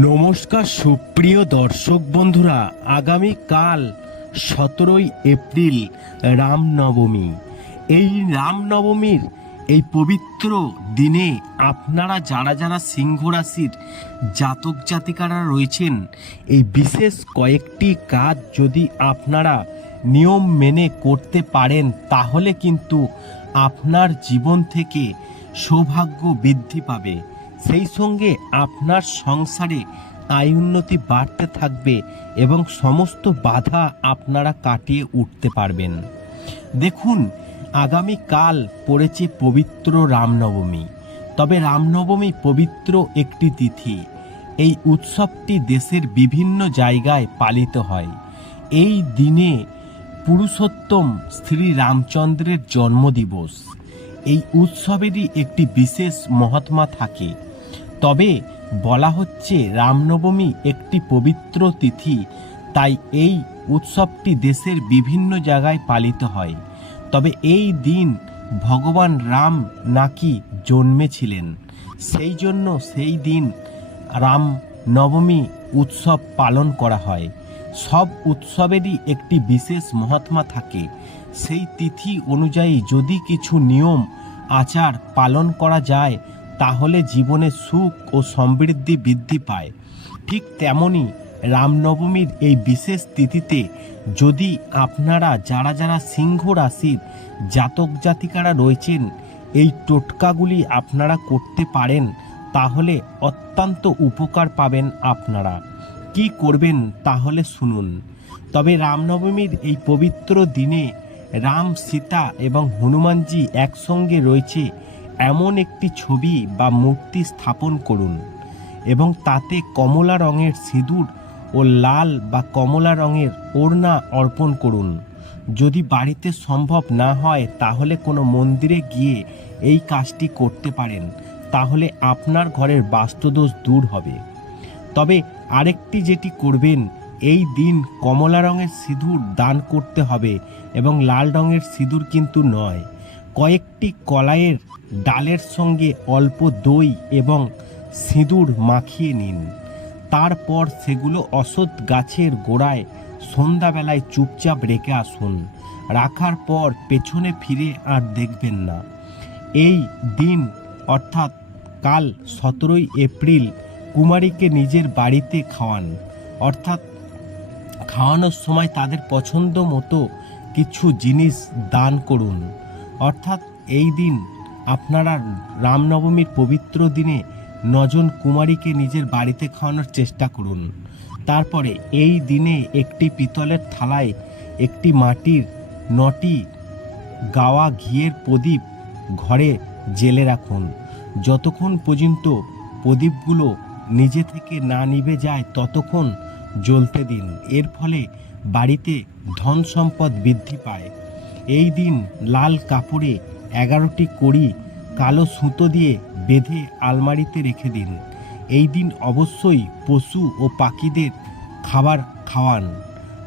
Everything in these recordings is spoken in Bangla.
নমস্কার সুপ্রিয় দর্শক বন্ধুরা আগামী কাল সতেরোই এপ্রিল, রামনবমী। এই রামনবমীর এই পবিত্র দিনে আপনারা যারা যারা সিংহ রাশির জাতক জাতিকারা রয়েছেন, এই বিশেষ কয়েকটি কাজ যদি আপনারা নিয়ম মেনে করতে পারেন, তাহলে কিন্তু আপনার জীবন থেকে সৌভাগ্য বৃদ্ধি পাবে। সেই সঙ্গে আপনার সংসারে আয় উন্নতি বাড়তে থাকবে এবং সমস্ত বাধা আপনারা কাটিয়ে উঠতে পারবেন। দেখুন আগামী কাল পড়েছে পবিত্র রামনবমী। তবে রামনবমী পবিত্র একটি তিথি। এই উৎসবটি দেশের বিভিন্ন জায়গায় পালিত হয়। এই দিনে পুরুষোত্তম শ্রী রামচন্দ্রের জন্মদিবস। এই উৎসবেরই একটি বিশেষ মহাত্মা থাকে। তবে বলা হচ্ছে রামনবমী একটি পবিত্র তিথি, তাই এই উৎসবটি দেশের বিভিন্ন জায়গায় পালিত হয়। তবে এই দিন ভগবান রাম নাকি জন্মেছিলেন, সেই জন্য সেই দিন রাম নবমী উৎসব পালন করা হয়। সব উৎসবেরই একটি বিশেষ মহাত্মা থাকে। সেই তিথি অনুযায়ী যদি কিছু নিয়ম, আচার পালন করা যায় তাহলে জীবনে সুখ ও সমৃদ্ধি বৃদ্ধি পায়। ঠিক তেমনই রামনবমীর এই বিশেষ তিথিতে যদি আপনারা যারা যারা সিংহ রাশির জাতক জাতিকারা রয়েছেন, এই টোটকাগুলি আপনারা করতে পারেন, তাহলে অত্যন্ত উপকার পাবেন আপনারা। কি করবেন তাহলে শুনুন। তবে রামনবমীর এই পবিত্র দিনে রাম, সীতা এবং হনুমানজি একসঙ্গে রয়েছে এমন একটি ছবি বা মূর্তি স্থাপন করুন এবং তাতে কমলা রঙের সিঁদুর ও লাল বা কমলা রঙের ওড়না অর্পণ করুন। যদি বাড়িতে সম্ভব না হয়, তাহলে কোনো মন্দিরে গিয়ে এই কাজটি করতে পারেন, তাহলে আপনার ঘরের বাস্তুদোষ দূর হবে। তবে আরেকটি যেটি করবেন, এই দিন কমলা রঙের সিঁদুর দান করতে হবে এবং লাল রঙের সিঁদুর কিন্তু নয়। কয়েকটি কলাইয়ের ডালের সঙ্গে অল্প দই এবং সিঁদুর মাখিয়ে নিন। তারপর সেগুলো অসৎ গাছের গোড়ায় সন্ধ্যাবেলায় চুপচাপ রেখে আসুন। রাখার পর পেছনে ফিরে আর দেখবেন না। এই দিন, অর্থাৎ কাল সতেরোই এপ্রিল, কুমারীকে নিজের বাড়িতে খাওয়ান। অর্থাৎ খাওয়ানোর সময় তাদের পছন্দ মতো কিছু জিনিস দান করুন। অর্থাৎ এই দিন আপনারা রামনবমীর পবিত্র দিনে নজন কুমারীকে নিজের বাড়িতে খাওয়ানোর চেষ্টা করুন। তারপরে এই দিনে একটি পিতলের থালায় একটি মাটির নটি গাওয়া ঘিয়ের প্রদীপ ঘরে জেলে রাখুন। যতক্ষণ পর্যন্ত প্রদীপগুলো নিজে থেকে না নিভে যায়, ততক্ষণ জ্বলতে দিন। এর ফলে বাড়িতে ধন সম্পদ বৃদ্ধি পায়। এই দিন লাল কাপড়ে এগারোটি কড়ি কালো সুতো দিয়ে বেঁধে আলমারিতে রেখে দিন। এই দিন অবশ্যই পশু ও পাখিদের খাবার খাওয়ান।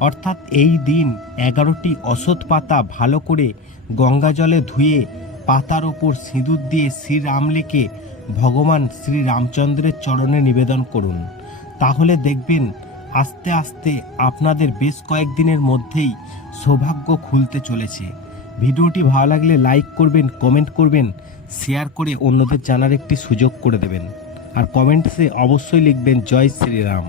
অর্থাৎ এই দিন এগারোটি অসৎ পাতা ভালো করে গঙ্গা জলে ধুয়ে পাতার ওপর সিঁদুর দিয়ে শ্রীরাম লিখে ভগবান শ্রীরামচন্দ্রের চরণে নিবেদন করুন। তাহলে দেখবেন আস্তে আস্তে আপনাদের বেশ কয়েকদিনের মধ্যেই সৌভাগ্য খুলতে চলেছে। ভিডিওটি ভালো লাগলে লাইক করবেন, কমেন্ট করবেন, শেয়ার করে অন্যদের জানার একটি সুযোগ করে দেবেন। আর কমেন্টসে অবশ্যই লিখবেন, জয় শ্রীরাম।